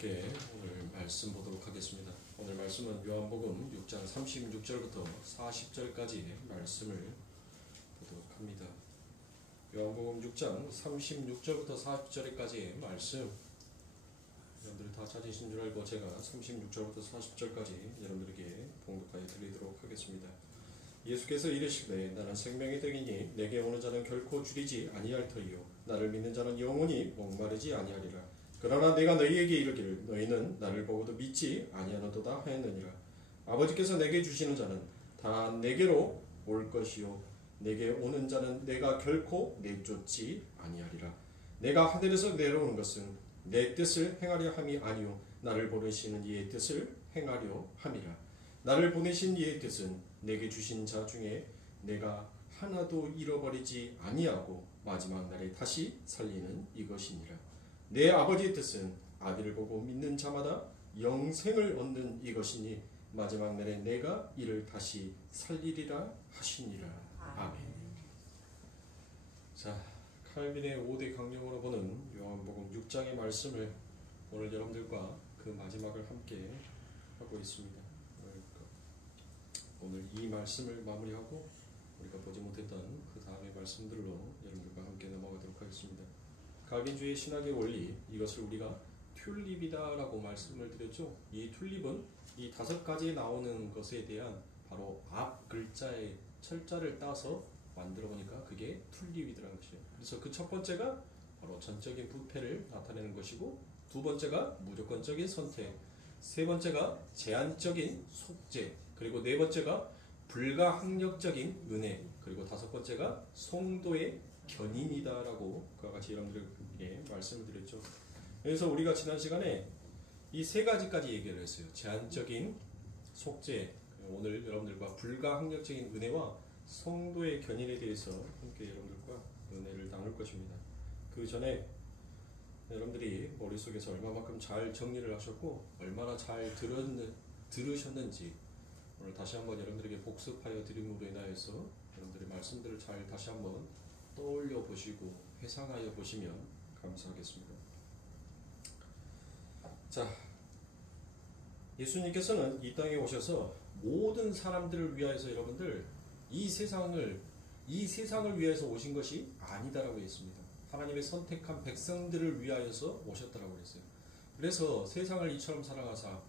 함께 오늘 말씀 보도록 하겠습니다. 오늘 말씀은 요한복음 6장 36절부터 40절까지 말씀을 보도록 합니다. 요한복음 6장 36절부터 40절까지의 말씀, 여러분들이 다 찾으신 줄 알고 제가 36절부터 40절까지 여러분들에게 봉독하여 드리도록 하겠습니다. 예수께서 이르시되 나는 생명이 되기니 내게 오는 자는 결코 줄이지 아니할 터이요 나를 믿는 자는 영원히 목마르지 아니하리라. 그러나 내가 너희에게 이르기를 너희는 나를 보고도 믿지 아니하노도다 하였느니라. 아버지께서 내게 주시는 자는 다 내게로 올 것이요 내게 오는 자는 내가 결코 내쫓지 아니하리라. 내가 하늘에서 내려오는 것은 내 뜻을 행하려 함이 아니요 나를 보내시는 이의 뜻을 행하려 함이라. 나를 보내신 이의 뜻은 내게 주신 자 중에 내가 하나도 잃어버리지 아니하고 마지막 날에 다시 살리는 이것이니라. 내 아버지의 뜻은 아들을 보고 믿는 자마다 영생을 얻는 이것이니 마지막 날에 내가 이를 다시 살리리라 하시니라. 아멘. 자, 칼빈의 5대 강령으로 보는 요한복음 6장의 말씀을 오늘 여러분들과 그 마지막을 함께 하고 있습니다. 오늘 이 말씀을 마무리하고 우리가 보지 못했던 그 다음의 말씀들로 여러분들과 함께 넘어가도록 하겠습니다. 칼빈주의 신학의 원리, 이것을 우리가 튤립이다 라고 말씀을 드렸죠. 이 튤립은 이 5가지에 나오는 것에 대한 바로 앞 글자의 철자를 따서 만들어 보니까 그게 튤립이라는 것이에요. 그래서 그 첫 번째가 바로 전적인 부패를 나타내는 것이고, 두 번째가 무조건적인 선택, 세 번째가 제한적인 속죄, 그리고 네 번째가 불가항력적인 은혜, 그리고 다섯 번째가 성도의 견인이다라고 그와 같이 여러분들에게 말씀을 드렸죠. 그래서 우리가 지난 시간에 이 세 가지까지 얘기를 했어요. 제한적인 속죄, 오늘 여러분들과 불가항력적인 은혜와 성도의 견인에 대해서 함께 여러분들과 은혜를 나눌 것입니다. 그 전에 여러분들이 머릿속에서 얼마만큼 잘 정리를 하셨고 얼마나 잘 들으셨는지 오늘 다시 한번 여러분들에게 복습하여 드림으로 인하여서 여러분들의 말씀들을 잘 다시 한번 떠올려 보시고 회상하여 보시면 감사하겠습니다. 자, 예수님께서는 이 땅에 오셔서 모든 사람들을 위하여서 여러분들 이 세상을 위하여서 오신 것이 아니다라고 했습니다. 하나님의 선택한 백성들을 위하여서 오셨다라고 했어요. 그래서 세상을 이처럼 사랑하사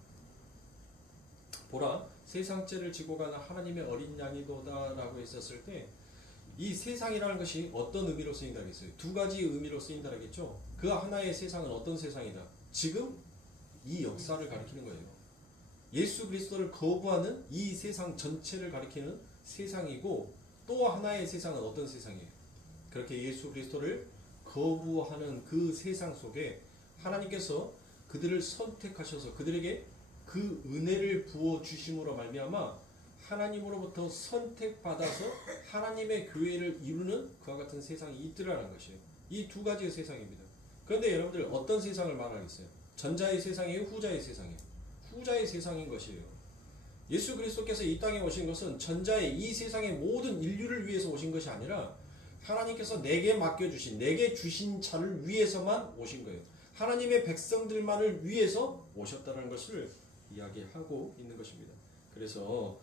보라 세상 죄를 지고 가는 하나님의 어린 양이도다 라고 했었을 때 이 세상이라는 것이 어떤 의미로 쓰인다고 했어요? 두 가지 의미로 쓰인다고 했죠. 그 하나의 세상은 어떤 세상이다? 지금 이 역사를 가리키는 거예요. 예수 그리스도를 거부하는 이 세상 전체를 가리키는 세상이고, 또 하나의 세상은 어떤 세상이에요? 그렇게 예수 그리스도를 거부하는 그 세상 속에 하나님께서 그들을 선택하셔서 그들에게 그 은혜를 부어주심으로 말미암아 하나님으로부터 선택받아서 하나님의 교회를 이루는 그와 같은 세상이 있더라는 것이에요. 이 두 가지의 세상입니다. 그런데 여러분들 어떤 세상을 말하겠어요? 전자의 세상이에요? 후자의 세상이에요? 후자의 세상인 것이에요. 예수 그리스도께서 이 땅에 오신 것은 전자의 이 세상의 모든 인류를 위해서 오신 것이 아니라 하나님께서 내게 맡겨주신, 내게 주신 자를 위해서만 오신 거예요. 하나님의 백성들만을 위해서 오셨다는 것을 이야기하고 있는 것입니다. 그래서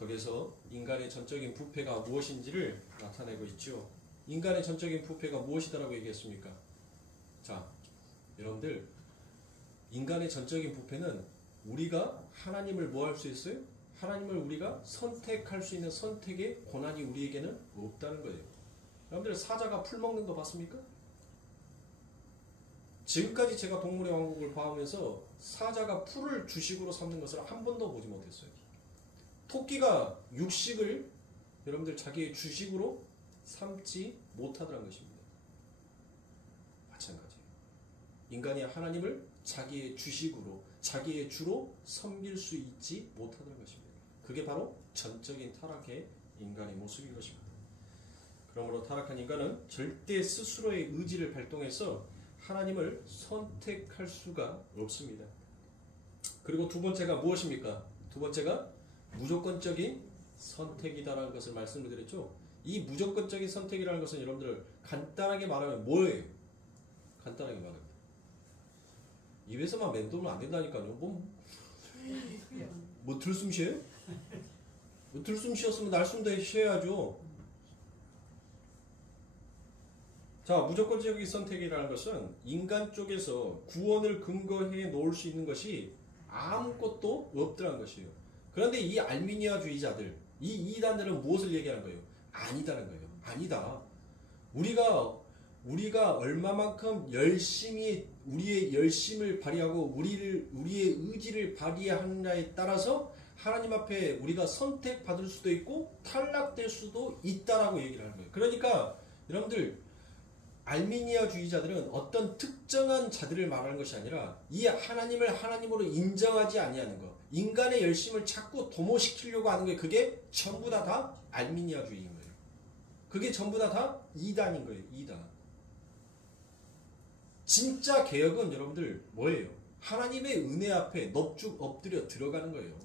거기서 인간의 전적인 부패가 무엇인지를 나타내고 있죠. 인간의 전적인 부패가 무엇이다라고 얘기했습니까? 자, 여러분들 인간의 전적인 부패는 우리가 하나님을 뭐 할 수 있어요? 하나님을 우리가 선택할 수 있는 선택의 권한이 우리에게는 없다는 거예요. 여러분들 사자가 풀 먹는 거 봤습니까? 지금까지 제가 동물의 왕국을 봐오면서 사자가 풀을 주식으로 삼는 것을 한 번도 보지 못했어요. 토끼가 육식을 여러분들 자기의 주식으로 삼지 못하더라는 것입니다. 마찬가지예요. 인간이 하나님을 자기의 주식으로, 자기의 주로 섬길 수 있지 못하더라는 것입니다. 그게 바로 전적인 타락의 인간의 모습인 것입니다. 그러므로 타락한 인간은 절대 스스로의 의지를 발동해서 하나님을 선택할 수가 없습니다. 그리고 두 번째가 무엇입니까? 두 번째가 무조건적인 선택이다라는 것을 말씀을 드렸죠. 이 무조건적인 선택이라는 것은 여러분들 간단하게 말하면 뭐예요? 간단하게 말하면 입에서만 맴돌면 안 된다니까요. 뭐 들숨 쉬어요? 뭐 들숨 쉬었으면 날숨도 쉬어야죠. 자, 무조건적인 선택이라는 것은 인간 쪽에서 구원을 근거해 놓을 수 있는 것이 아무것도 없더라는 것이에요. 그런데 이 알미니아주의자들, 이 이단들은 무엇을 얘기하는 거예요? 아니다는 거예요. 아니다. 우리가 얼마만큼 열심히 우리의 열심을 발휘하고 우리의 의지를 발휘하느냐에 따라서 하나님 앞에 우리가 선택받을 수도 있고 탈락될 수도 있다라고 얘기를 하는 거예요. 그러니까 여러분들 알미니아주의자들은 어떤 특정한 자들을 말하는 것이 아니라 이 하나님을 하나님으로 인정하지 아니하는 것, 인간의 열심을 자꾸 도모시키려고 하는 게 그게 전부 다 알미니아주의인 거예요. 그게 전부 다 이단인 거예요. 이단. 진짜 개혁은 여러분들 뭐예요? 하나님의 은혜 앞에 넙죽 엎드려 들어가는 거예요.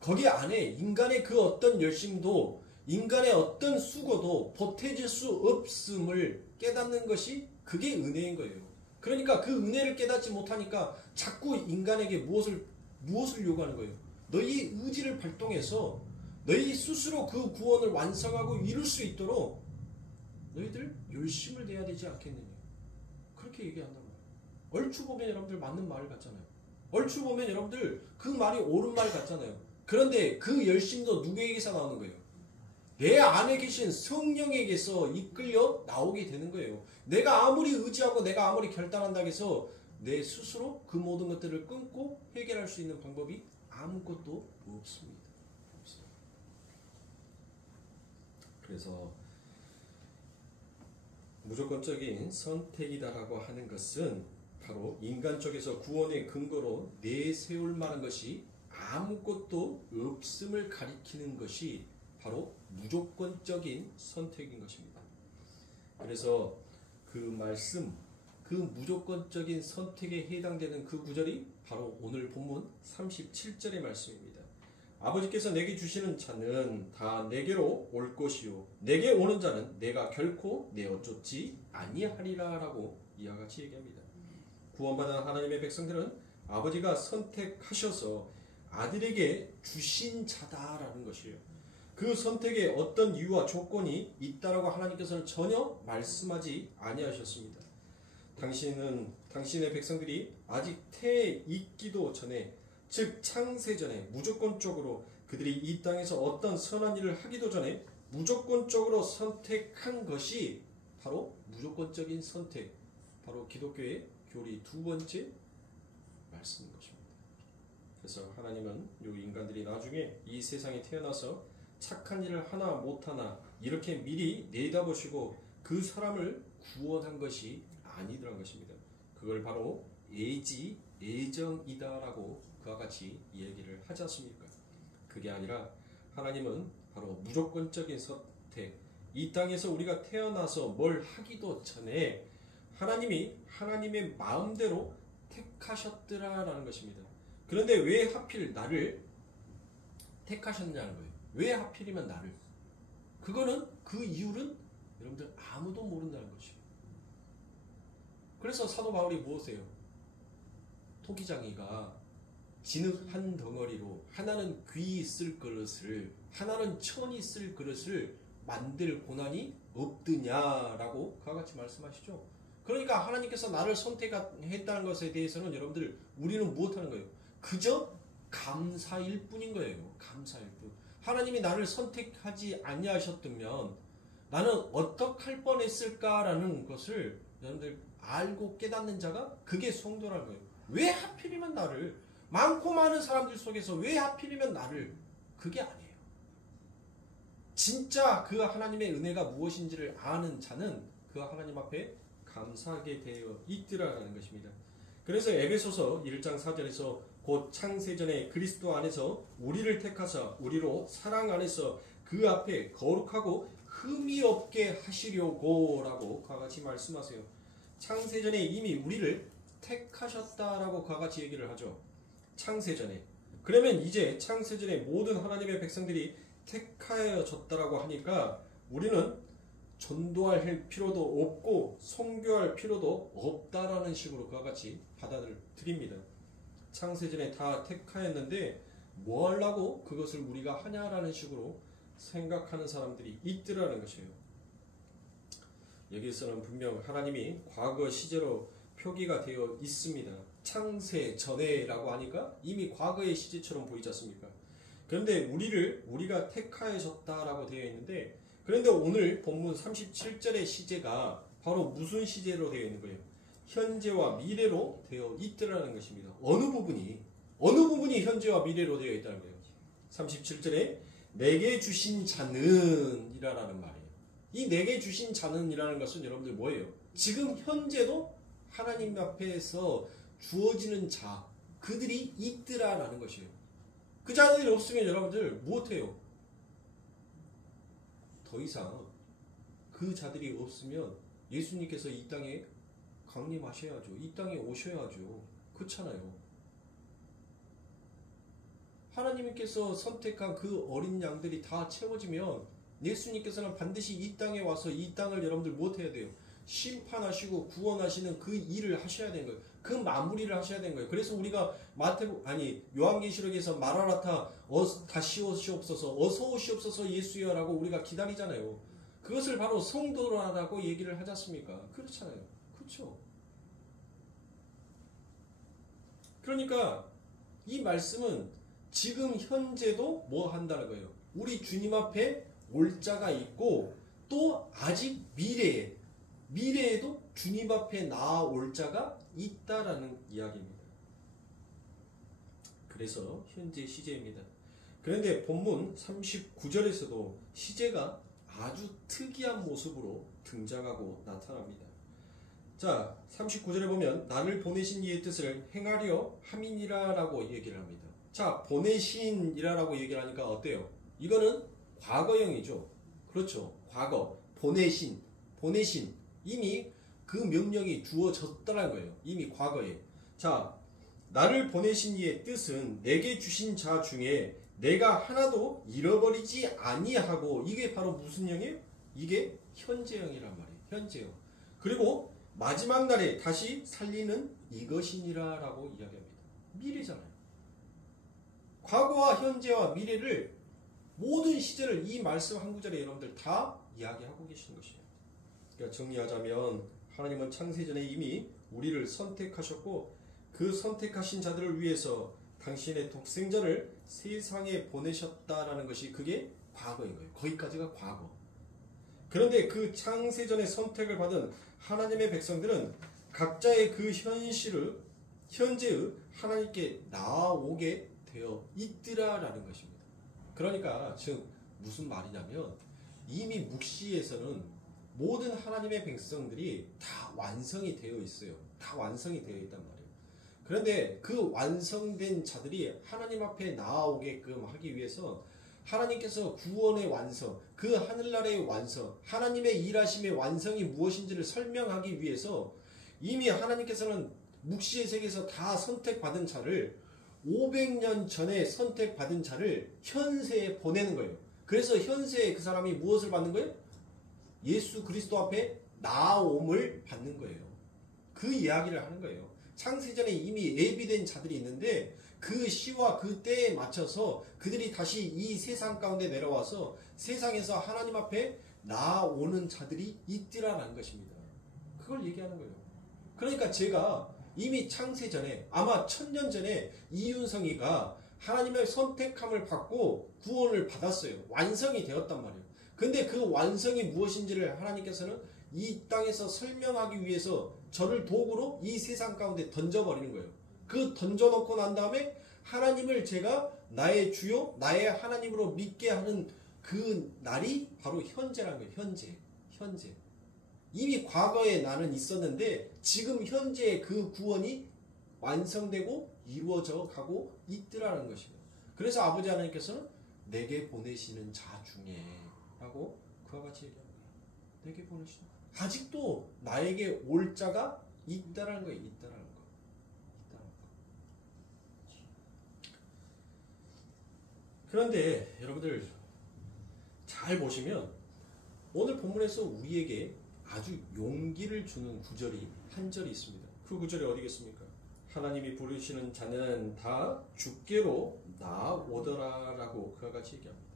거기 안에 인간의 그 어떤 열심도 인간의 어떤 수고도 보태질 수 없음을 깨닫는 것이 그게 은혜인 거예요. 그러니까 그 은혜를 깨닫지 못하니까 자꾸 인간에게 무엇을 요구하는 거예요? 너희 의지를 발동해서 너희 스스로 그 구원을 완성하고 이룰 수 있도록 너희들 열심을 내야 되지 않겠느냐. 그렇게 얘기한단 말이에요. 얼추 보면 여러분들 맞는 말 같잖아요. 얼추 보면 여러분들 그 말이 옳은 말 같잖아요. 그런데 그 열심도 누구에게서 나오는 거예요? 내 안에 계신 성령에게서 이끌려 나오게 되는 거예요. 내가 아무리 의지하고 내가 아무리 결단한다고 해서 내 스스로 그 모든 것들을 끊고 해결할 수 있는 방법이 아무것도 없습니다. 그래서 무조건적인 선택이다라고 하는 것은 바로 인간 쪽에서 구원의 근거로 내세울 만한 것이 아무것도 없음을 가리키는 것이 바로 무조건적인 선택인 것입니다. 그래서 그 말씀, 그 무조건적인 선택에 해당되는 그 구절이 바로 오늘 본문 37절의 말씀입니다. 아버지께서 내게 주시는 자는 다 내게로 올 것이요 내게 오는 자는 내가 결코 내어 쫓지 아니하리라 라고 이와 같이 얘기합니다. 구원받은 하나님의 백성들은 아버지가 선택하셔서 아들에게 주신 자다라는 것이에요. 그 선택에 어떤 이유와 조건이 있다라고 하나님께서는 전혀 말씀하지 아니하셨습니다. 당신의 백성들이 아직 태에 있기도 전에, 즉 창세전에 무조건적으로 그들이 이 땅에서 어떤 선한 일을 하기도 전에 무조건적으로 선택한 것이 바로 무조건적인 선택, 바로 기독교의 교리 두 번째 말씀인 것입니다. 그래서 하나님은 이 인간들이 나중에 이 세상에 태어나서 착한 일을 하나 못하나 이렇게 미리 내다보시고 그 사람을 구원한 것이 아니더란 것입니다. 그걸 바로 애정이다라고 그와 같이 얘기를 하지 않습니까? 그게 아니라 하나님은 바로 무조건적인 선택, 이 땅에서 우리가 태어나서 뭘 하기도 전에 하나님이 하나님의 마음대로 택하셨더라라는 것입니다. 그런데 왜 하필 나를 택하셨냐는 거예요. 왜 하필이면 나를? 그거는 그 이유는 여러분들 아무도 모른다는 것이에요. 그래서 사도 바울이 무엇이에요? 토기장이가 진흙 한 덩어리로 하나는 귀 쓸 그릇을 하나는 천이 쓸 그릇을 만들 고난이 없드냐라고 그와 같이 말씀하시죠. 그러니까 하나님께서 나를 선택했다는 것에 대해서는 여러분들 우리는 무엇하는 거예요? 그저 감사일 뿐인 거예요. 감사일 뿐. 하나님이 나를 선택하지 아니하셨다면 나는 어떡할 뻔했을까라는 것을 여러분들 알고 깨닫는 자가 그게 성도라는 거예요. 왜 하필이면 나를, 많고 많은 사람들 속에서 왜 하필이면 나를, 그게 아니에요. 진짜 그 하나님의 은혜가 무엇인지를 아는 자는 그 하나님 앞에 감사하게 되어 있더라라는 것입니다. 그래서 에베소서 1장 4절에서 곧 창세전에 그리스도 안에서 우리를 택하사 우리로 사랑 안에서 그 앞에 거룩하고 흠이 없게 하시려고 라고 그와 같이 말씀하세요. 창세전에 이미 우리를 택하셨다라고 그와 같이 얘기를 하죠. 창세전에. 그러면 이제 창세전에 모든 하나님의 백성들이 택하여졌다라고 하니까 우리는 전도할 필요도 없고 선교할 필요도 없다라는 식으로 그와 같이 받아들입니다. 창세전에 다 택하였는데 뭐 하려고 그것을 우리가 하냐라는 식으로 생각하는 사람들이 있더라는 것이에요. 여기서는 분명 하나님이 과거 시제로 표기가 되어 있습니다. 창세 전에라고 하니까 이미 과거의 시제처럼 보이지 않습니까? 그런데 우리가 택하여졌다라고 되어 있는데, 그런데 오늘 본문 37절의 시제가 바로 무슨 시제로 되어 있는 거예요? 현재와 미래로 되어 있더라는 것입니다. 어느 부분이 현재와 미래로 되어 있다는 거예요. 37절에 내게 주신 자는 이라는 말이에요. 이 내게 주신 자는 이라는 것은 여러분들 뭐예요? 지금 현재도 하나님 앞에서 주어지는 자, 그들이 있더라라는 것이에요. 그 자들이 없으면 여러분들 무엇해요? 더 이상 그 자들이 없으면 예수님께서 이 땅에 강림하셔야죠. 이 땅에 오셔야죠. 그렇잖아요. 하나님께서 선택한 그 어린 양들이 다 채워지면 예수님께서는 반드시 이 땅에 와서 이 땅을 여러분들 무엇해야 돼요? 심판하시고 구원하시는 그 일을 하셔야 되는 거예요. 그 마무리를 하셔야 되는 거예요. 그래서 우리가 요한계시록에서 마라나타 다시 오시옵소서, 어서 오시옵소서 예수여라고 우리가 기다리잖아요. 그것을 바로 성도라고 얘기를 하지 않습니까? 그렇잖아요. 그렇죠. 그러니까 이 말씀은 지금 현재도 뭐 한다는 거예요? 우리 주님 앞에 올 자가 있고 또 아직 미래에도 주님 앞에 나아올 자가 있다라는 이야기입니다. 그래서 현재 시제입니다. 그런데 본문 39절에서도 시제가 아주 특이한 모습으로 등장하고 나타납니다. 자, 39절에 보면 나를 보내신 이의 뜻을 행하려 함이니라라고 얘기를 합니다. 자, 보내신이라고 얘기를 하니까 어때요? 이거는 과거형이죠. 그렇죠. 과거, 보내신. 이미 그 명령이 주어졌다는 거예요. 이미 과거에. 자, 나를 보내신 이의 뜻은 내게 주신 자 중에 내가 하나도 잃어버리지 아니하고, 이게 바로 무슨 형이에요? 이게 현재형이란 말이에요. 현재형. 그리고 마지막 날에 다시 살리는 이것이니라 라고 이야기합니다. 미래잖아요. 과거와 현재와 미래를 모든 시제를 이 말씀 한 구절에 여러분들 다 이야기하고 계시는 것이에요. 그러니까 정리하자면 하나님은 창세전에 이미 우리를 선택하셨고 그 선택하신 자들을 위해서 당신의 독생자를 세상에 보내셨다라는 것이 그게 과거인 거예요. 거기까지가 과거. 그런데 그 창세전에 선택을 받은 하나님의 백성들은 각자의 그 현재의 하나님께 나아오게 되어 있더라라는 것입니다. 그러니까 즉 무슨 말이냐면 이미 묵시에서는 모든 하나님의 백성들이 다 완성이 되어 있어요. 다 완성이 되어 있단 말이에요. 그런데 그 완성된 자들이 하나님 앞에 나아오게끔 하기 위해서 하나님께서 구원의 완성, 그 하늘나라의 완성, 하나님의 일하심의 완성이 무엇인지를 설명하기 위해서 이미 하나님께서는 묵시의 세계에서 다 선택받은 자를 500년 전에 선택받은 자를 현세에 보내는 거예요. 그래서 현세에 그 사람이 무엇을 받는 거예요? 예수 그리스도 앞에 나아옴을 받는 거예요. 그 이야기를 하는 거예요. 창세전에 이미 예비된 자들이 있는데 그 시와 그 때에 맞춰서 그들이 다시 이 세상 가운데 내려와서 세상에서 하나님 앞에 나아오는 자들이 있더라는 것입니다. 그걸 얘기하는 거예요. 그러니까 제가 이미 창세전에 아마 1000년 전에 이윤성이가 하나님의 선택함을 받고 구원을 받았어요. 완성이 되었단 말이에요. 근데 그 완성이 무엇인지를 하나님께서는 이 땅에서 설명하기 위해서 저를 도구로 이 세상 가운데 던져버리는 거예요. 그 던져놓고 난 다음에 하나님을 제가 나의 주요, 나의 하나님으로 믿게 하는 그 날이 바로 현재라는 거예요. 현재. 이미 과거에 나는 있었는데 지금 현재의 그 구원이 완성되고 이루어져 가고 있더라는 것입니다. 그래서 아버지 하나님께서는 내게 보내시는 자 중에 라고 그와 같이 얘기합니다. 내게 보내시는 아직도 나에게 올 자가 있다라는 거예요. 있다라는 거. 그런데 여러분들 잘 보시면 오늘 본문에서 우리에게 아주 용기를 주는 구절이 한 절이 있습니다. 그 구절이 어디겠습니까? 하나님이 부르시는 자는 다 주께로 나오더라 라고 그와 같이 얘기합니다.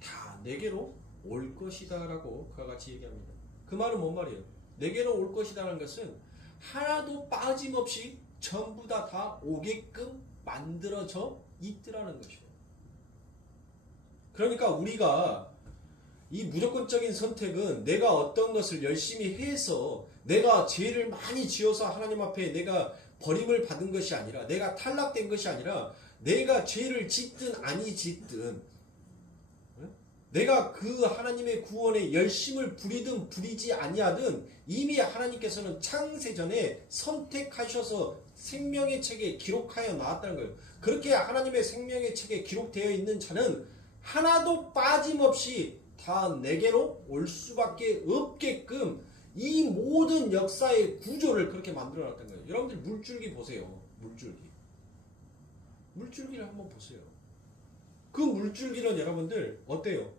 다 내게로 올 것이다 라고 그와 같이 얘기합니다. 그 말은 뭔 말이에요? 내게로 올 것이라는 것은 하나도 빠짐없이 전부 다 오게끔 만들어져 있더라는 것이에요. 그러니까 우리가 이 무조건적인 선택은 내가 어떤 것을 열심히 해서 내가 죄를 많이 지어서 하나님 앞에 내가 버림을 받은 것이 아니라 내가 탈락된 것이 아니라 내가 죄를 짓든 아니 짓든 내가 그 하나님의 구원에 열심을 부리든 부리지 아니하든 이미 하나님께서는 창세전에 선택하셔서 생명의 책에 기록하여 나왔다는 거예요. 그렇게 하나님의 생명의 책에 기록되어 있는 자는 하나도 빠짐없이 다 내게로 올 수밖에 없게끔 이 모든 역사의 구조를 그렇게 만들어 놨던 거예요. 여러분들 물줄기 보세요. 물줄기를 한번 보세요. 그 물줄기는 여러분들 어때요?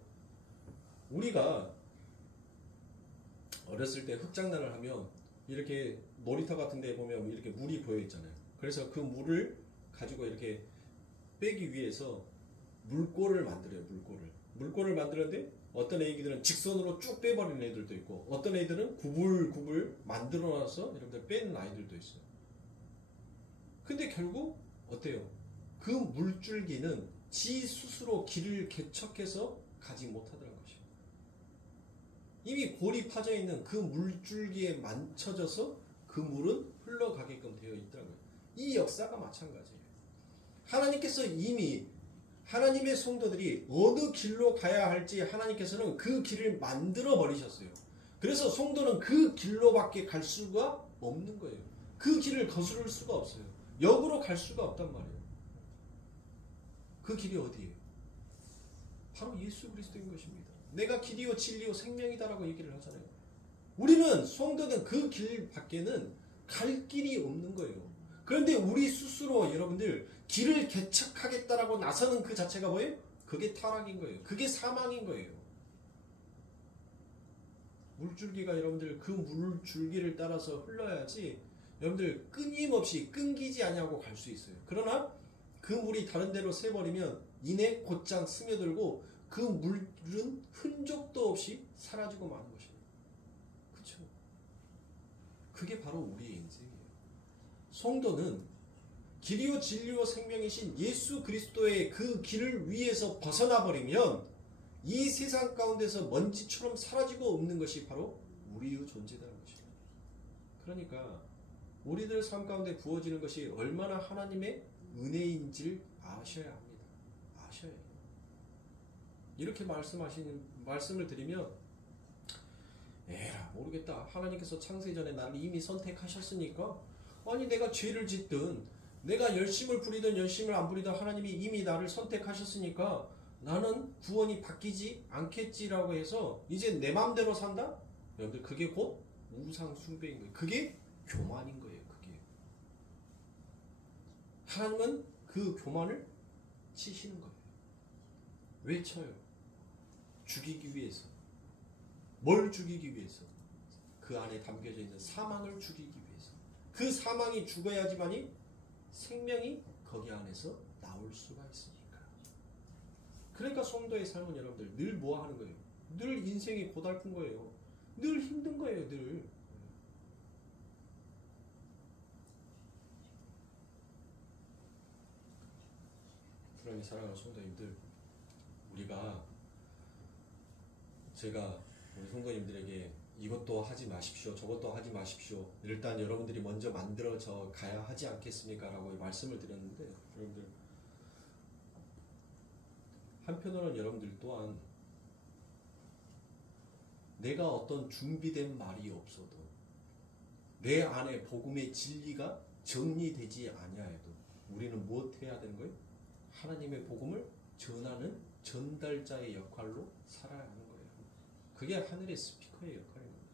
우리가 어렸을 때 흙장난을 하면 이렇게 놀이터 같은 데 보면 이렇게 물이 고여 있잖아요. 그래서 그 물을 가지고 이렇게 빼기 위해서 물골을 만들어요. 물골을 만드는데 어떤 애기들은 직선으로 쭉 빼버리는 애들도 있고 어떤 애들은 구불구불 만들어놔서 여러분들 빼는 아이들도 있어요. 근데 결국 어때요? 그 물줄기는 지 스스로 길을 개척해서 가지 못하더라는 것이에요. 이미 골이 파져 있는 그 물줄기에 만쳐져서 그 물은 흘러가게끔 되어 있더라고요. 이 역사가 마찬가지예요. 하나님께서 이미 하나님의 성도들이 어느 길로 가야 할지 하나님께서는 그 길을 만들어 버리셨어요. 그래서 성도는 그 길로밖에 갈 수가 없는 거예요. 그 길을 거스를 수가 없어요. 역으로 갈 수가 없단 말이에요. 그 길이 어디예요? 바로 예수 그리스도인 것입니다. 내가 길이요 진리요 생명이다라고 얘기를 하잖아요. 우리는 성도는 그 길 밖에는 갈 길이 없는 거예요. 그런데 우리 스스로 여러분들 길을 개척하겠다라고 나서는 그 자체가 뭐예요? 그게 타락인 거예요. 그게 사망인 거예요. 물줄기가 여러분들 그 물줄기를 따라서 흘러야지 여러분들 끊임없이 끊기지 아니하고 갈 수 있어요. 그러나 그 물이 다른 데로 새버리면 이내 곧장 스며들고 그 물은 흔적도 없이 사라지고 마는 것입니다. 그렇죠? 그게 바로 우리의 인생이에요. 성도는 길이요 진리요 생명이신 예수 그리스도의 그 길을 위해서 벗어나 버리면 이 세상 가운데서 먼지처럼 사라지고 없는 것이 바로 우리의 존재라는 것입니다. 그러니까 우리들 삶 가운데 부어지는 것이 얼마나 하나님의 은혜인지를 아셔야 합니다. 아셔야 해요. 이렇게 말씀을 드리면 에라 모르겠다. 하나님께서 창세전에 나를 이미 선택하셨으니까 아니 내가 죄를 짓든 내가 열심을 부리든 열심을 안 부리든 하나님이 이미 나를 선택하셨으니까 나는 구원이 바뀌지 않겠지라고 해서 이제 내 마음대로 산다? 여러분들 그게 곧 우상 숭배인 거예요. 그게 교만인 거예요. 그게 하나님은 그 교만을 치시는 거예요. 왜 쳐요? 죽이기 위해서. 뭘 죽이기 위해서? 그 안에 담겨져 있는 사망을 죽이기 위해서. 그 사망이 죽어야지만이 생명이 거기 안에서 나올 수가 있으니까. 그러니까 성도의 삶은 여러분들 늘 뭐 하는 거예요? 늘 인생이 고달픈 거예요. 늘 힘든 거예요. 늘. 그러니 사랑하는 성도님들, 제가 우리 성도님들에게 이것도 하지 마십시오. 저것도 하지 마십시오. 일단 여러분들이 먼저 만들어져 가야 하지 않겠습니까? 라고 말씀을 드렸는데 여러분들 한편으로는 여러분들 또한 내가 어떤 준비된 말이 없어도 내 안에 복음의 진리가 정리되지 아니하여도 우리는 무엇해야 되는 거예요? 하나님의 복음을 전하는 전달자의 역할로 살아야 하는 거예요. 그게 하늘의 스피커의 역할인 거예요.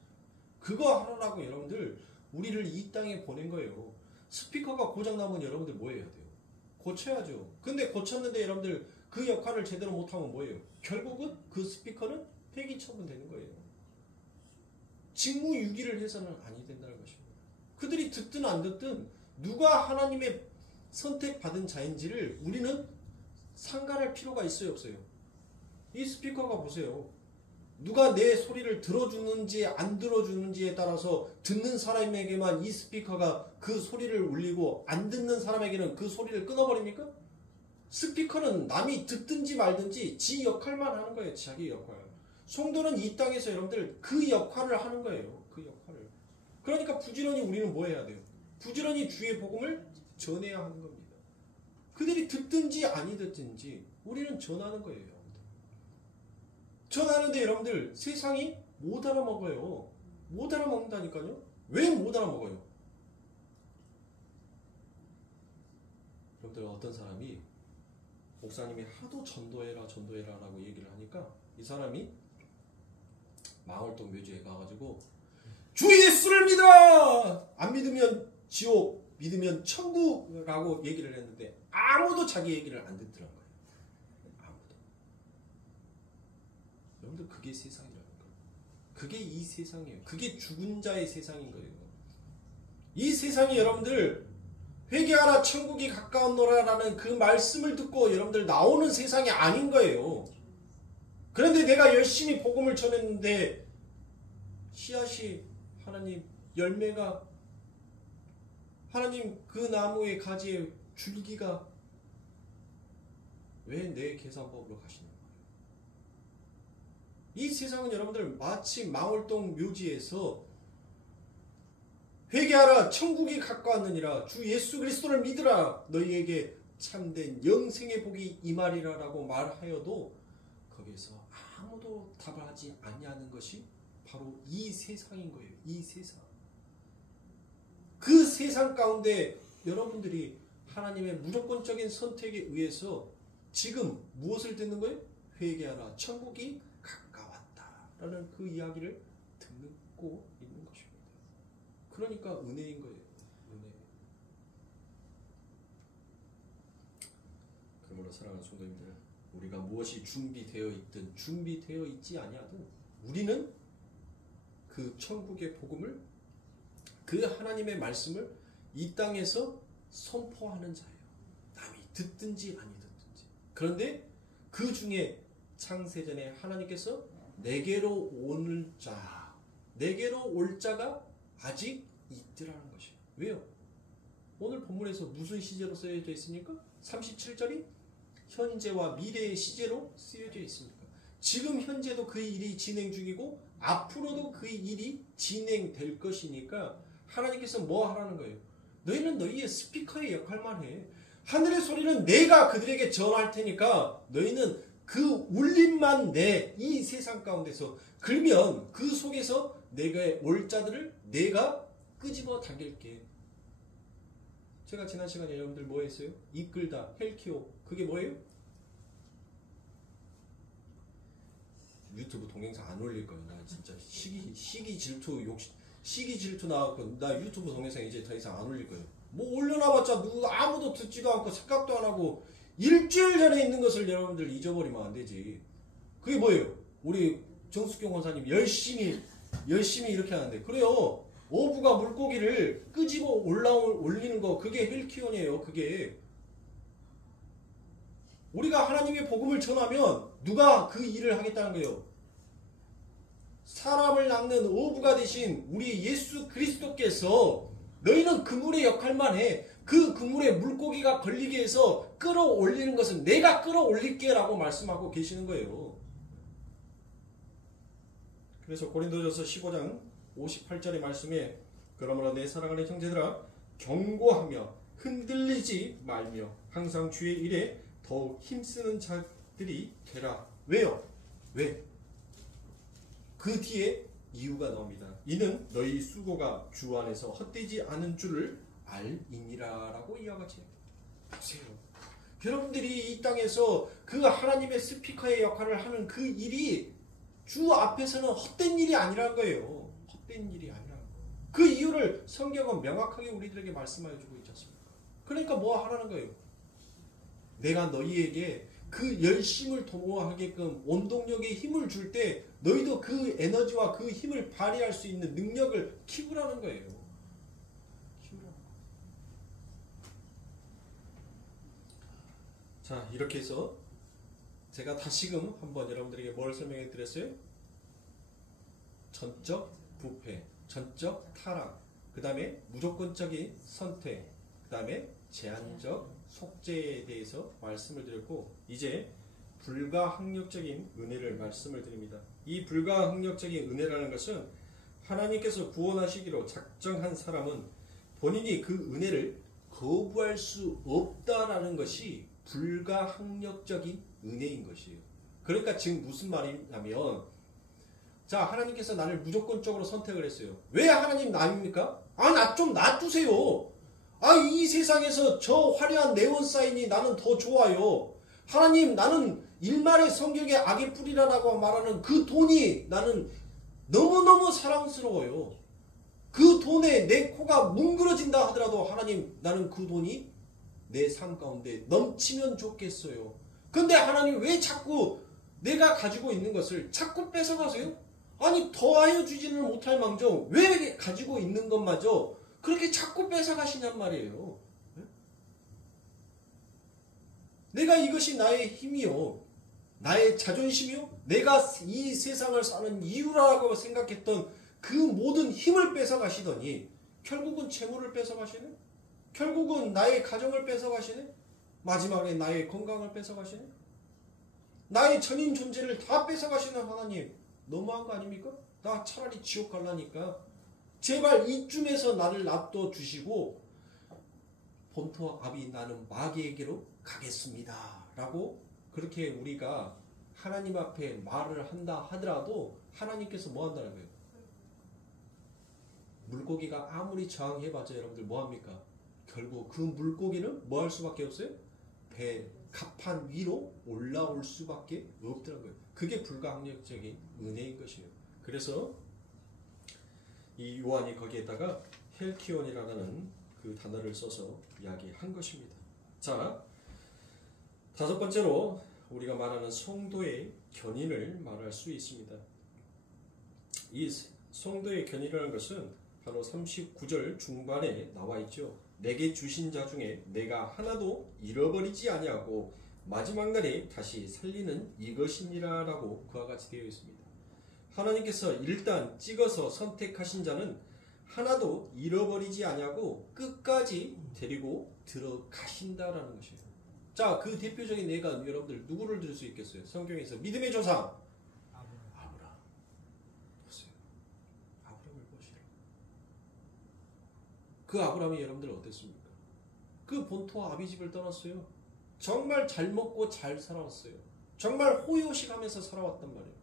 그거 하느라고 여러분들 우리를 이 땅에 보낸 거예요. 스피커가 고장나면 여러분들 뭐 해야 돼요? 고쳐야죠. 근데 고쳤는데 여러분들 그 역할을 제대로 못하면 뭐예요? 결국은 그 스피커는 폐기 처분되는 거예요. 직무유기를 해서는 아니 된다는 것입니다. 그들이 듣든 안 듣든 누가 하나님의 선택받은 자인지를 우리는 상관할 필요가 있어요, 없어요? 이 스피커가 보세요. 누가 내 소리를 들어주는지 안 들어주는지에 따라서 듣는 사람에게만 이 스피커가 그 소리를 울리고 안 듣는 사람에게는 그 소리를 끊어버립니까? 스피커는 남이 듣든지 말든지 지 역할만 하는 거예요. 자기 역할. 성도는 이 땅에서 여러분들 그 역할을 하는 거예요. 그 역할을. 그러니까 부지런히 우리는 뭐 해야 돼요? 부지런히 주의 복음을 전해야 하는 겁니다. 그들이 듣든지 아니 듣든지 우리는 전하는 거예요. 전하는데 여러분들 세상이 못 알아먹어요. 못 알아먹는다니까요. 왜 못 알아먹어요? 여러분들 어떤 사람이 목사님이 하도 전도해라 전도해라라고 얘기를 하니까 이 사람이 망월동 묘지에 가가지고 주 예수를 믿어라! 안 믿으면 지옥, 믿으면 천국이라고 얘기를 했는데 아무도 자기 얘기를 안 듣더라고요. 아무도. 여러분들 그게 세상이라는 거예요. 그게 이 세상이에요. 그게 죽은 자의 세상인 거예요. 이 세상이 여러분들 회개하라 천국이 가까웠노라라는 그 말씀을 듣고 여러분들 나오는 세상이 아닌 거예요. 그런데 내가 열심히 복음을 전했는데 씨앗이 하나님 열매가 하나님 그 나무의 가지에 줄기가 왜 내 계산법으로 가시는 거예요? 이 세상은 여러분들 마치 망월동 묘지에서 회개하라 천국이 가까웠느니라 주 예수 그리스도를 믿으라 너희에게 참된 영생의 복이 임하리라라고 말하여도 거기에서 아무도 답을 하지 아니하는 것이 바로 이 세상인 거예요. 이 세상. 그 세상 가운데 여러분들이 하나님의 무조건적인 선택에 의해서 지금 무엇을 듣는 거예요? 회개하라 천국이 가까웠다라는 그 이야기를 듣고 있는 것입니다. 그러니까 은혜인 거예요. 은혜. 그러므로 사랑하는 성도님들, 우리가 무엇이 준비되어 있든 준비되어 있지 아니하든 우리는 그 천국의 복음을 그 하나님의 말씀을 이 땅에서 선포하는 자예요. 남이 듣든지 아니 듣든지. 그런데 그 중에 창세전에 하나님께서 내게로 올 자, 내게로 올 자가 아직 있더라는 것이에요. 왜요? 오늘 본문에서 무슨 시제로 쓰여져 있습니까? 37절이 현재와 미래의 시제로 쓰여져 있습니까? 지금 현재도 그 일이 진행 중이고 앞으로도 그 일이 진행될 것이니까 하나님께서 뭐 하라는 거예요? 너희는 너희의 스피커의 역할만 해. 하늘의 소리는 내가 그들에게 전할 테니까 너희는 그 울림만 내. 이 세상 가운데서 그러면 그 속에서 내가 올 자들을 내가 끄집어 당길게. 제가 지난 시간에 여러분들 뭐 했어요? 이끌다, 헬키오. 그게 뭐예요? 유튜브 동영상 안 올릴 거예요. 나 진짜 시기 질투 나왔고 나 유튜브 동영상 이제 더 이상 안 올릴 거예요. 뭐 올려놔봤자 아무도 듣지도 않고 생각도 안 하고 일주일 전에 있는 것을 여러분들 잊어버리면 안 되지. 그게 뭐예요? 우리 정숙경 권사님 열심히 이렇게 하는데 그래요. 어부가 물고기를 끄집어 올리는 거 그게 헬키온이에요. 그게 우리가 하나님의 복음을 전하면 누가 그 일을 하겠다는 거예요? 사람을 낚는 어부가 되신 우리 예수 그리스도께서 너희는 그물의 역할만 해. 그 그물에 물고기가 걸리게 해서 끌어올리는 것은 내가 끌어올릴게 라고 말씀하고 계시는 거예요. 그래서 고린도전서 15장 58절의 말씀에 그러므로 내 사랑하는 형제들아 경고하며 흔들리지 말며 항상 주의 일에 더욱 힘쓰는 자들이 되라. 왜요? 왜? 그 뒤에 이유가 나옵니다. 이는 너희 수고가 주 안에서 헛되지 않은 줄을 알이니라 라고 이와 같이 보세요. 여러분들이 이 땅에서 그 하나님의 스피커의 역할을 하는 그 일이 주 앞에서는 헛된 일이 아니라는 거예요. 헛된 일이 아니라는 거예요. 그 이유를 성경은 명확하게 우리들에게 말씀하여 주고 있지 않습니까? 그러니까 뭐 하라는 거예요? 내가 너희에게 그 열심을 도모하게끔 원동력의 힘을 줄 때 너희도 그 에너지와 그 힘을 발휘할 수 있는 능력을 키우라는 거예요. 키우라는 거. 자, 이렇게 해서 제가 다시금 한번 여러분들에게 뭘 설명해 드렸어요? 전적 부패, 전적 타락, 그 다음에 무조건적인 선택, 그 다음에 제한적 속죄에 대해서 말씀을 드렸고, 이제 불가항력적인 은혜를 말씀을 드립니다. 이 불가항력적인 은혜라는 것은 하나님께서 구원하시기로 작정한 사람은 본인이 그 은혜를 거부할 수 없다라는 것이 불가항력적인 은혜인 것이에요. 그러니까 지금 무슨 말이냐면, 자, 하나님께서 나를 무조건적으로 선택을 했어요. 왜 하나님 남입니까? 나 좀 놔두세요. 이 세상에서 저 화려한 네온사인이 나는 더 좋아요. 하나님, 나는 일말의 성경의 악의 뿌리라고 말하는 그 돈이 나는 너무너무 사랑스러워요. 그 돈에 내 코가 뭉그러진다 하더라도 하나님, 나는 그 돈이 내 삶 가운데 넘치면 좋겠어요. 근데 하나님, 왜 자꾸 내가 가지고 있는 것을 자꾸 뺏어가세요? 아니, 더하여 주지는 못할 망정 왜 가지고 있는 것마저 그렇게 자꾸 뺏어가시냔 말이에요. 내가 이것이 나의 힘이요, 나의 자존심이요, 내가 이 세상을 사는 이유라고 생각했던 그 모든 힘을 뺏어가시더니 결국은 재물을 뺏어가시네? 결국은 나의 가정을 뺏어가시네? 마지막에 나의 건강을 뺏어가시네? 나의 전인 존재를 다 뺏어가시는 하나님, 너무한 거 아닙니까? 나 차라리 지옥 갈라니까 제발 이쯤에서 나를 놔둬 주시고 본토 아비 나는 마귀에게로 가겠습니다 라고 그렇게 우리가 하나님 앞에 말을 한다 하더라도 하나님께서 뭐 한다는 거예요? 물고기가 아무리 저항해봤자 여러분들 뭐합니까? 결국 그 물고기는 뭐 할 수밖에 없어요? 배 갑판 위로 올라올 수밖에 없더라는 거예요. 그게 불가항력적인 은혜인 것이에요. 그래서 이 요한이 거기에다가 헬키온이라는 그 단어를 써서 이야기한 것입니다. 자, 다섯 번째로 우리가 말하는 성도의 견인을 말할 수 있습니다. 이 성도의 견인이라는 것은 바로 39절 중반에 나와 있죠. 내게 주신 자 중에 내가 하나도 잃어버리지 아니하고 마지막 날에 다시 살리는 이것이니라 라고 그와 같이 되어 있습니다. 하나님께서 일단 찍어서 선택하신 자는 하나도 잃어버리지 아니하고 끝까지 데리고 들어가신다라는 것이에요. 자, 그 대표적인 예가 여러분들 누구를 들 수 있겠어요? 성경에서 믿음의 조상 아브라함. 보세요. 아브라함을 보시라. 그 아브라함이 여러분들 어땠습니까? 그 본토와 아비집을 떠났어요. 정말 잘 먹고 잘 살아왔어요. 정말 호요식하면서 살아왔단 말이에요.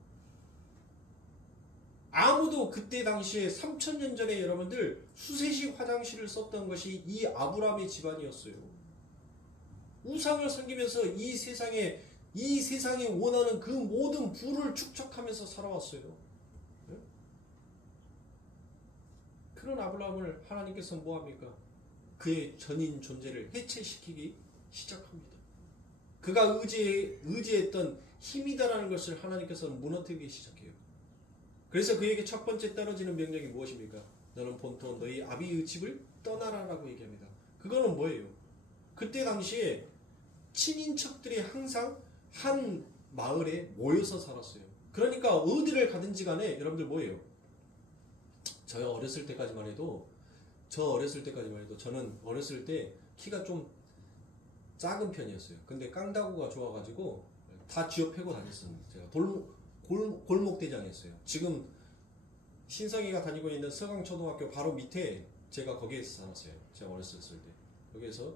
아무도 그때 당시에 3000년 전에 여러분들 수세식 화장실을 썼던 것이 이 아브라함의 집안이었어요. 우상을 섬기면서 이 세상이 원하는 그 모든 부를 축적하면서 살아왔어요. 네? 그런 아브라함을 하나님께서 뭐합니까? 그의 전인 존재를 해체시키기 시작합니다. 그가 의지했던 힘이다라는 것을 하나님께서 무너뜨리기 시작해요. 그래서 그에게 첫 번째 떨어지는 명령이 무엇입니까? 너는 본토 너희 아비의 집을 떠나라라고 얘기합니다. 그거는 뭐예요? 그때 당시에 친인척들이 항상 한 마을에 모여서 살았어요. 그러니까 어디를 가든지 간에 여러분들 뭐예요? 저 어렸을 때까지만 해도 저는 어렸을 때 키가 좀 작은 편이었어요. 근데 깡다구가 좋아가지고 다 쥐어 패고 다녔습니다. 제가 골목대장이었어요. 지금 신성이가 다니고 있는 서강초등학교 바로 밑에 제가 거기에서 살았어요. 제가 어렸을 때. 여기에서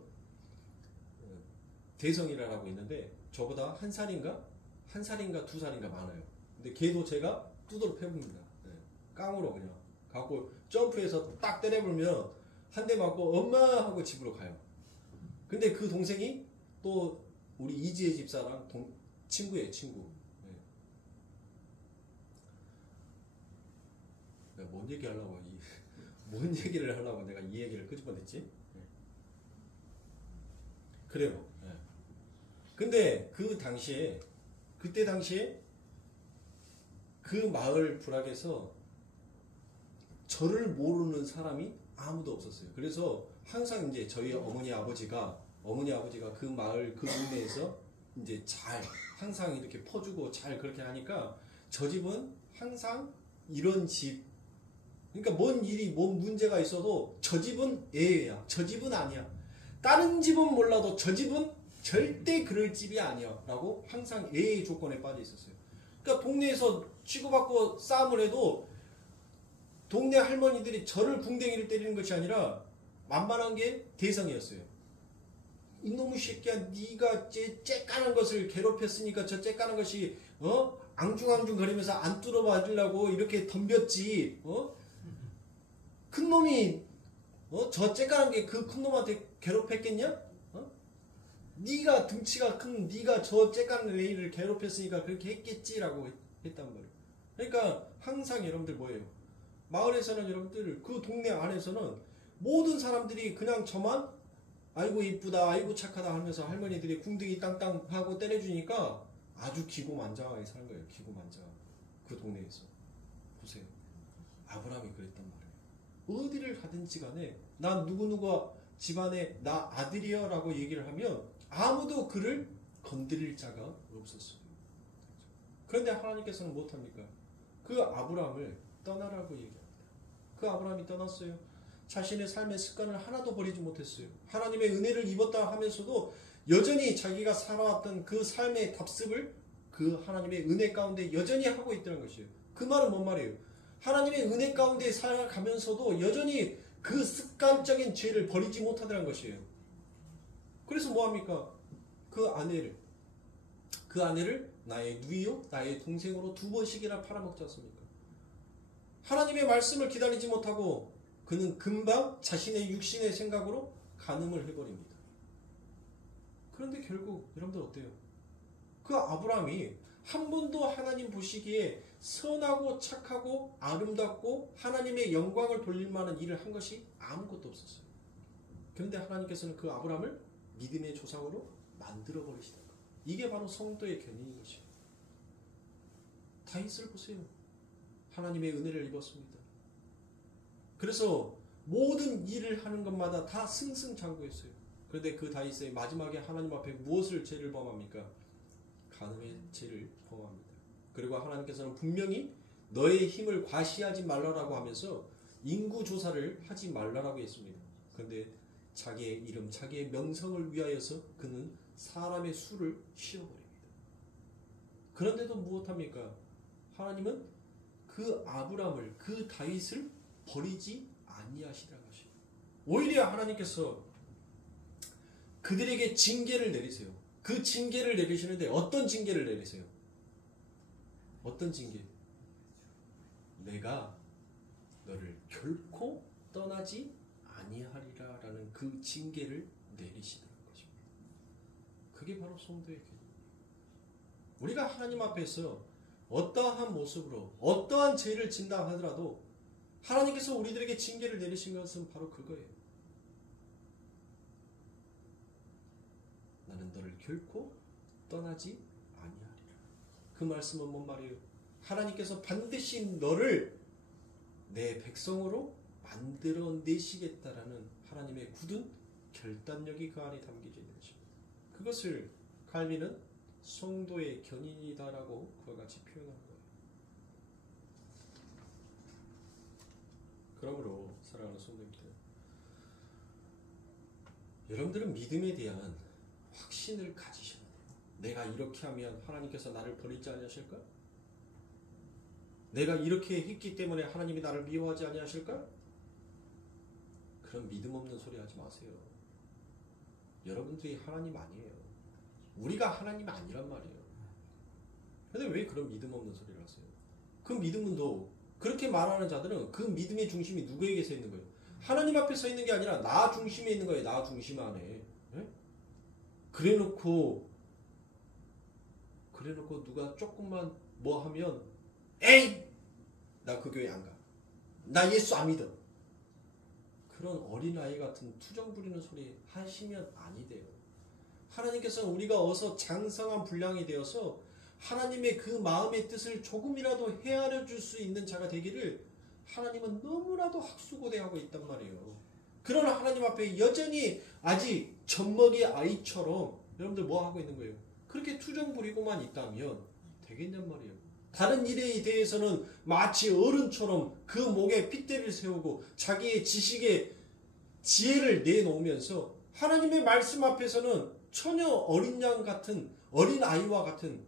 대성이라고 있는데 저보다 한 살인가 2살인가 많아요. 근데 걔도 제가 두드러 패봅니다. 네. 깡으로 그냥 갖고 점프해서 딱 때려불면 한 대 맞고 엄마 하고 집으로 가요. 근데 그 동생이 또 우리 이지혜 집사랑 친구예요. 친구. 네. 뭔 얘기를 하려고 내가 이 얘기를 끄집어냈지? 네. 그래요. 네. 근데 그때 당시에 그 그 마을 부락에서 저를 모르는 사람이 아무도 없었어요. 그래서 항상 이제 저희 어머니 아버지가 그 마을 그 동네에서 이제 잘 항상 이렇게 퍼주고 잘 그렇게 하니까 저 집은 항상 이런 집, 그러니까 뭔 문제가 있어도 저 집은 예외야. 저 집은 아니야. 다른 집은 몰라도 저 집은 절대 그럴 집이 아니야. 라고 항상 예외 조건에 빠져 있었어요. 그러니까 동네에서 치고받고 싸움을 해도 동네 할머니들이 저를 붕댕이를 때리는 것이 아니라 만만한 게 대상이었어요. 이놈의 새끼야, 네가 째까는 것을 괴롭혔으니까 저 째까는 것이 앙중앙중 거리면서 안 뚫어 맞으려고 이렇게 덤볐지. 큰 놈이 저 째까는 게 그 큰 놈한테 괴롭혔겠냐? 네가 등치가 큰 네가 저 째까는 애를 괴롭혔으니까 그렇게 했겠지라고 했단 말이에요. 그러니까 항상 여러분들 뭐예요? 마을에서는 여러분들 그 동네 안에서는 모든 사람들이 그냥 저만 아이고 이쁘다 아이고 착하다 하면서 할머니들이 궁둥이 땅땅 하고 때려주니까 아주 기고만장하게 사는 거예요. 기고만장하게. 그 동네에서 보세요. 아브라함이 그랬단 말이에요. 어디를 가든지 간에 나 누구누구 집안에 나 아들이여 라고 얘기를 하면 아무도 그를 건드릴 자가 없었어요. 그런데 하나님께서는 못합니까? 그 아브라함을 떠나라고 얘기합니다. 그 아브라함이 떠났어요. 자신의 삶의 습관을 하나도 버리지 못했어요. 하나님의 은혜를 입었다 하면서도 여전히 자기가 살아왔던 그 삶의 답습을 그 하나님의 은혜 가운데 여전히 하고 있다는 것이에요. 그 말은 뭔 말이에요? 하나님의 은혜 가운데 살아가면서도 여전히 그 습관적인 죄를 버리지 못하더라는 것이에요. 그래서 뭐합니까? 그 아내를 나의 누이요 나의 동생으로 2번씩이나 팔아먹지 않습니까? 하나님의 말씀을 기다리지 못하고 그는 금방 자신의 육신의 생각으로 간음을 해버립니다. 그런데 결국 여러분들 어때요? 그 아브라함이 한 번도 하나님 보시기에 선하고 착하고 아름답고 하나님의 영광을 돌릴 만한 일을 한 것이 아무것도 없었어요. 그런데 하나님께서는 그 아브라함을 믿음의 조상으로 만들어버리시다. 이게 바로 성도의 견인인 것이에요. 다윗을 보세요. 하나님의 은혜를 입었습니다. 그래서 모든 일을 하는 것마다 다 승승장구했어요. 그런데 그 다윗의 마지막에 하나님 앞에 무엇을 죄를 범합니까? 간음의 죄를 범합니다. 그리고 하나님께서는 분명히 너의 힘을 과시하지 말라라고 하면서 인구조사를 하지 말라라고 했습니다. 그런데 자기의 이름, 자기의 명성을 위하여서 그는 사람의 수를 쉬어버립니다. 그런데도 무엇합니까? 하나님은 그 아브라함을, 그 다윗을 버리지 아니하시라는 것이에요. 오히려 하나님께서 그들에게 징계를 내리세요. 그 징계를 내리시는데 어떤 징계를 내리세요? 어떤 징계? 내가 너를 결코 떠나지 아니하리라 라는 그 징계를 내리시라는 것입니다. 그게 바로 성도의 길입니다. 우리가 하나님 앞에서 어떠한 모습으로 어떠한 죄를 진다 하더라도 하나님께서 우리들에게 징계를 내리신 것은 바로 그거예요. 나는 너를 결코 떠나지 아니하리라. 그 말씀은 뭔 말이에요? 하나님께서 반드시 너를 내 백성으로 만들어내시겠다라는 하나님의 굳은 결단력이 그 안에 담겨져 있는 것입니다. 그것을 칼빈은 성도의 견인이다라고 그와 같이 표현한 거예요. 그러므로 사랑하는 성도님들, 여러분들은 믿음에 대한 확신을 가지셔야 돼요. 내가 이렇게 하면 하나님께서 나를 버리지 아니하실까? 내가 이렇게 했기 때문에 하나님이 나를 미워하지 아니하실까? 그런 믿음 없는 소리 하지 마세요. 여러분들이 하나님 아니에요. 우리가 하나님 아니란 말이에요. 근데 왜 그런 믿음 없는 소리를 하세요? 그 믿음은 그렇게 말하는 자들은 그 믿음의 중심이 누구에게 서 있는 거예요? 하나님 앞에 서 있는 게 아니라 나 중심에 있는 거예요. 나 중심 안에. 그래놓고 누가 조금만 뭐 하면 에이! 나 그 교회 안 가. 나 예수 안 믿어. 그런 어린아이 같은 투정 부리는 소리 하시면 아니 돼요. 하나님께서는 우리가 어서 장성한 분량이 되어서 하나님의 그 마음의 뜻을 조금이라도 헤아려 줄 수 있는 자가 되기를 하나님은 너무나도 학수고대하고 있단 말이에요. 그러나 하나님 앞에 여전히 아직 젖먹이 아이처럼 여러분들 뭐 하고 있는 거예요? 그렇게 투정 부리고만 있다면 되겠냔 말이에요. 다른 일에 대해서는 마치 어른처럼 그 목에 핏대를 세우고 자기의 지식의 지혜를 내놓으면서 하나님의 말씀 앞에서는 전혀 어린 양 같은, 어린 아이와 같은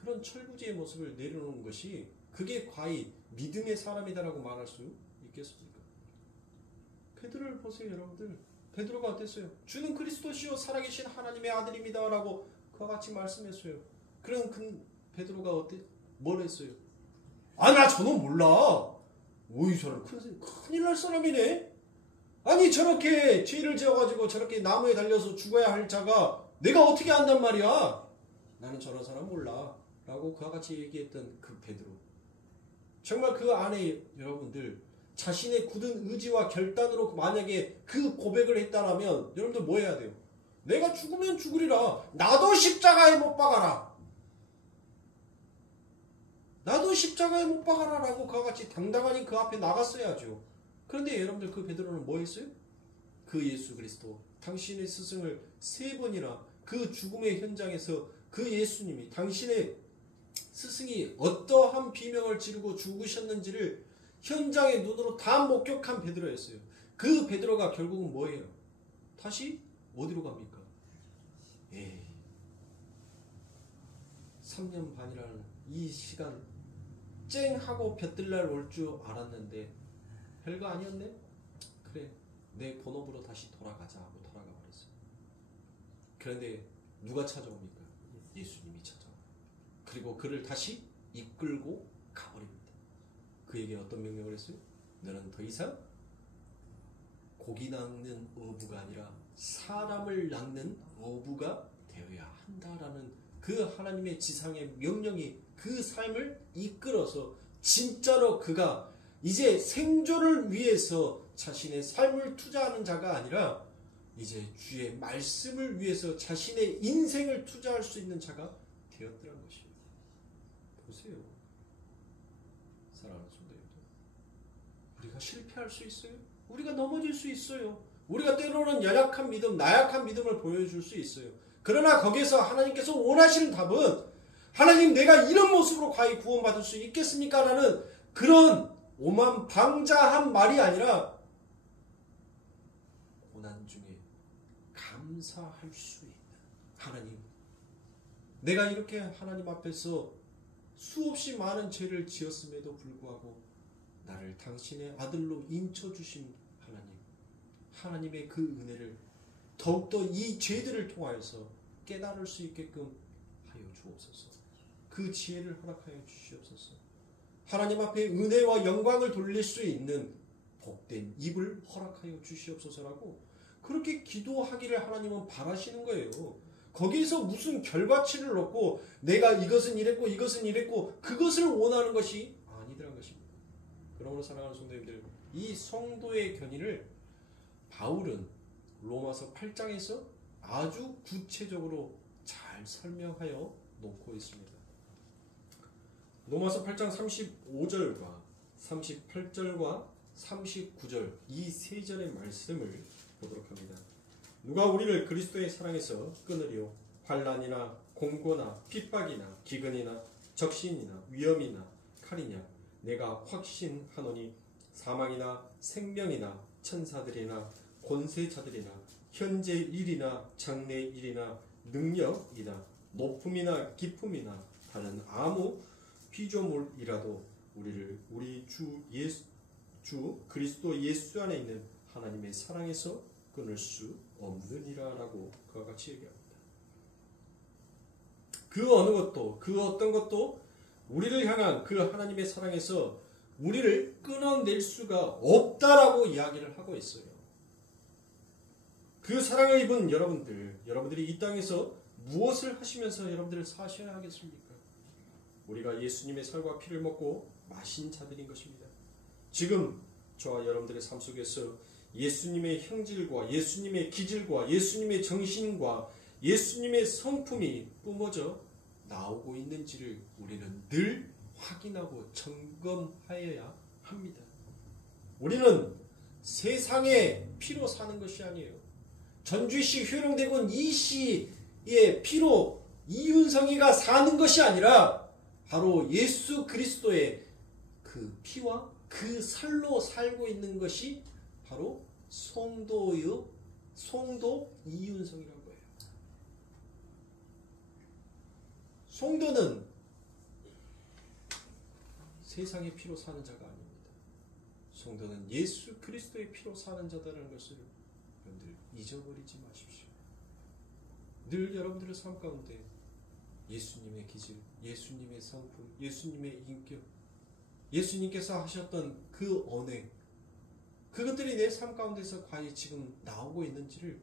그런 철부지의 모습을 내려놓는 것이 그게 과히 믿음의 사람이다라고 말할 수 있겠습니까? 베드로를 보세요, 여러분들. 베드로가 어땠어요? 주는 그리스도시요 살아계신 하나님의 아들입니다 라고 그와 같이 말씀했어요. 그럼 그 베드로가 뭘 했어요? 아, 나 저는 몰라. 오이, 저런 큰일 날 사람이네. 아니, 저렇게 죄를 지어가지고 저렇게 나무에 달려서 죽어야 할 자가 내가 어떻게 안단 말이야? 나는 저런 사람 몰라 라고 그와 같이 얘기했던 그 베드로. 정말 그 안에 여러분들 자신의 굳은 의지와 결단으로 만약에 그 고백을 했다라면 여러분들 뭐 해야 돼요? 내가 죽으면 죽으리라. 나도 십자가에 못 박아라. 나도 십자가에 못 박아라 라고 그와 같이 당당하니 그 앞에 나갔어야죠. 그런데 여러분들 그 베드로는 뭐 했어요? 그 예수 그리스도 당신의 스승을 3번이나 그 죽음의 현장에서 그 예수님이 당신의 스승이 어떠한 비명을 지르고 죽으셨는지를 현장의 눈으로 다 목격한 베드로였어요. 그 베드로가 결국은 뭐예요? 다시 어디로 갑니까? 3년 반이라는 이 시간 쨍하고 볕들날 올 줄 알았는데 별거 아니었네? 그래, 내 본업으로 다시 돌아가자 하고 돌아가 버렸어요. 그런데 누가 찾아옵니까? 예수님이 찾아와요. 그리고 그를 다시 이끌고 가버립니다. 그에게 어떤 명령을 했어요? 너는 더 이상 고기 낚는 어부가 아니라 사람을 낚는 어부가 되어야 한다라는 그 하나님의 지상의 명령이 그 삶을 이끌어서 진짜로 그가 이제 생존을 위해서 자신의 삶을 투자하는 자가 아니라 이제 주의 말씀을 위해서 자신의 인생을 투자할 수 있는 자가 되었더란 것입니다. 보세요. 사랑하는 성도님들. 우리가 실패할 수 있어요. 우리가 넘어질 수 있어요. 우리가 때로는 연약한 믿음, 나약한 믿음을 보여줄 수 있어요. 그러나 거기에서 하나님께서 원하시는 답은 하나님 내가 이런 모습으로 과연 구원받을 수 있겠습니까? 라는 그런 오만방자한 말이 아니라 고난 중에 감사할 수 있는 하나님, 내가 이렇게 하나님 앞에서 수없이 많은 죄를 지었음에도 불구하고 나를 당신의 아들로 인쳐주신 하나님, 하나님의 그 은혜를 더욱더 이 죄들을 통하여서 깨달을 수 있게끔 하여 주옵소서. 그 지혜를 허락하여 주시옵소서. 하나님 앞에 은혜와 영광을 돌릴 수 있는 복된 입을 허락하여 주시옵소서라고 그렇게 기도하기를 하나님은 바라시는 거예요. 거기에서 무슨 결과치를 놓고 내가 이것은 이랬고 이것은 이랬고 그것을 원하는 것이 아니더란 것입니다. 그러므로 사랑하는 성도님들, 이 성도의 견인을 바울은 로마서 8장에서 아주 구체적으로 잘 설명하여 놓고 있습니다. 로마서 8장 35절과 38절과 39절 이 세 절의 말씀을 보도록 합니다. 누가 우리를 그리스도의 사랑에서 끊으리요? 환난이나 공고나 핍박이나 기근이나 적신이나 위험이나 칼이냐? 내가 확신하노니 사망이나 생명이나 천사들이나 권세자들이나 현재 일이나 장래 일이나 능력이나 높음이나 깊음이나 다른 아무 피조물이라도 우리를 우리 주 그리스도 예수 안에 있는 하나님의 사랑에서 끊을 수 없느니라라고 그와 같이 얘기합니다. 그 어느 것도 그 어떤 것도 우리를 향한 그 하나님의 사랑에서 우리를 끊어낼 수가 없다라고 이야기를 하고 있어요. 그 사랑을 입은 여러분들이 이 땅에서 무엇을 하시면서 여러분들을 사셔야 하겠습니까? 우리가 예수님의 살과 피를 먹고 마신 자들인 것입니다. 지금 저와 여러분들의 삶 속에서 예수님의 형질과 예수님의 기질과 예수님의 정신과 예수님의 성품이 뿜어져 나오고 있는지를 우리는 늘 확인하고 점검하여야 합니다. 우리는 세상의 피로 사는 것이 아니에요. 전주시 효령대군 이씨의 피로 이윤성이가 사는 것이 아니라 바로 예수 그리스도의 그 피와 그 살로 살고 있는 것이 바로 송도 이윤성이라는 거예요. 송도는 세상의 피로 사는 자가 아닙니다. 송도는 예수 그리스도의 피로 사는 자다라는 것을 여러분들 잊어버리지 마십시오. 늘 여러분들의 삶 가운데 예수님의 기질, 예수님의 성품, 예수님의 인격, 예수님께서 하셨던 그 언행, 그것들이 내 삶 가운데서 과연 지금 나오고 있는지를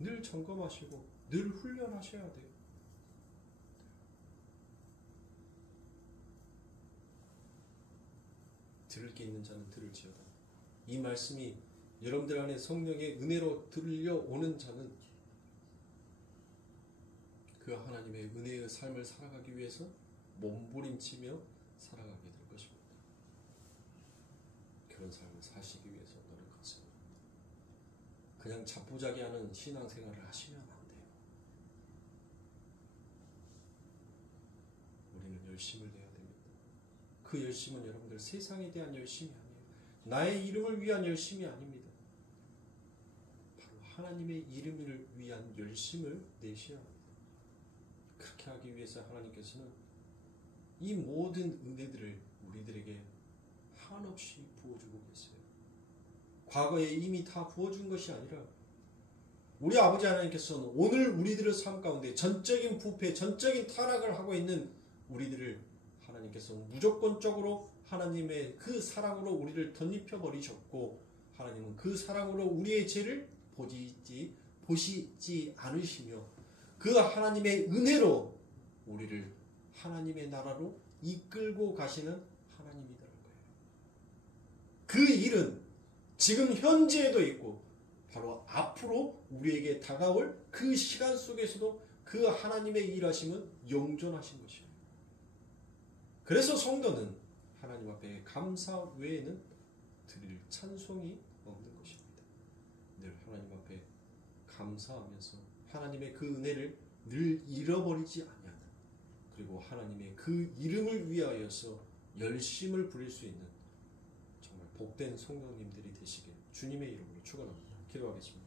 늘 점검하시고 늘 훈련하셔야 돼요. 들을 게 있는 자는 들을지어다. 이 말씀이 여러분들 안에 성령의 은혜로 들려오는 자는 그 하나님의 은혜의 삶을 살아가기 위해서 몸부림치며 살아가게 될 것입니다. 그런 삶을 사시기 위해서 노력하세요. 그냥 자포자기하는 신앙생활을 하시면 안 돼요. 우리는 열심을 내야 됩니다. 그 열심은 여러분들 세상에 대한 열심이 아니에요. 나의 이름을 위한 열심이 아닙니다. 바로 하나님의 이름을 위한 열심을 내셔야 합니다. 그렇게 하기 위해서 하나님께서는 이 모든 은혜들을 우리들에게 한없이 부어주고 계세요. 과거에 이미 다 부어준 것이 아니라 우리 아버지 하나님께서는 오늘 우리들의 삶 가운데 전적인 부패, 전적인 타락을 하고 있는 우리들을 하나님께서 무조건적으로 하나님의 그 사랑으로 우리를 덧입혀 버리셨고, 하나님은 그 사랑으로 우리의 죄를 보시지 않으시며 그 하나님의 은혜로 우리를 하나님의 나라로 이끌고 가시는 하나님이라는 거예요. 그 일은 지금 현재에도 있고 바로 앞으로 우리에게 다가올 그 시간 속에서도 그 하나님의 일하심은 영존하신 것이에요. 그래서 성도는 하나님 앞에 감사 외에는 드릴 찬송이 없는 것입니다. 늘 하나님 앞에 감사하면서 하나님의 그 은혜를 늘 잃어버리지 아니하는, 그리고 하나님의 그 이름을 위하여서 열심을 부릴 수 있는 정말 복된 성도님들이 되시길 주님의 이름으로 축원합니다. 기도하겠습니다.